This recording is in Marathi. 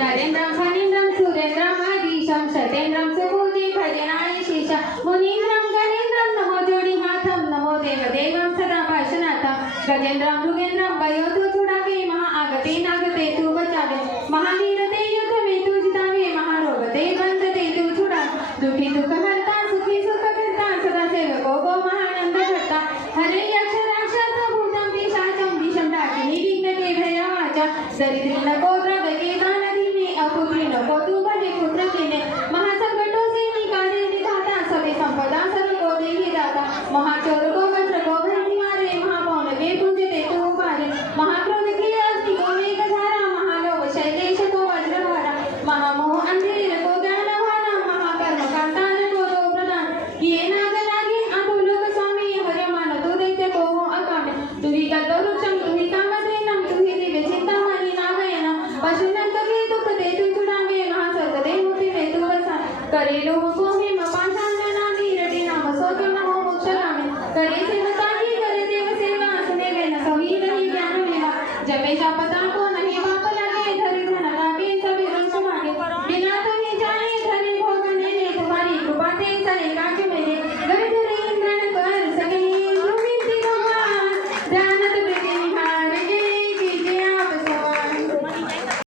नरेन्द्रं फणीन्द्रं सुरेन्द्रमाधीशं शतेन्द्रं सुपूजी भजनाय शेषा मुनीन्द्रं गणेन्द्रं नमो जोडीनाथं नमो देवदेवं सदा भाषणाथं गजेन्द्रं मृगेन्द्रं वयोतु चूडावे महाआगते नागते तु बचावे महावीर ते युद्ध में तु जितावे महारोगते बंधते तु छुड़ा दुखी दुख हरता सुखी सुख करता सदा सेवको गो महानंद करता हरे यक्ष राक्षस भूतं पिशाचं विषं डाकिनी विघ्न के भयवाचा दरिद्री नको द्रव्य के दानधी में अपुत्री नको तू भले पुत्र केने महासंकटों से निकाले विधाता सभी संपदा सर्व को देहि दाता महाचोर को वज्र को भयंती मारे महापौन के पूजते तू उबारे महाक्रोध के अग्नि को मेघधारा महालोभ शैलेश को वज्रधारा महामोह अंधेर को ज्ञानवाना महाकर्म कांतान को दो प्रदान किए नाग नागिन अधोलोक स्वामी हरे मान तू दैत्य को हो अकामे तुही कल्प वृक्षं तुही कामधेनं तुही दिव्य चिंतामणि नागयनं पशुनंत के दुख दे तू छुड़ावे महास्वर्ग दे मुक्ति दे तू वसा करे लोह को हिम पाषाण नीरटी नाम सोके नमो मोक्षगामी करे सेवता ही करे देव सेवा सुने वेन सही रही ज्ञान मेवा जपे जापता को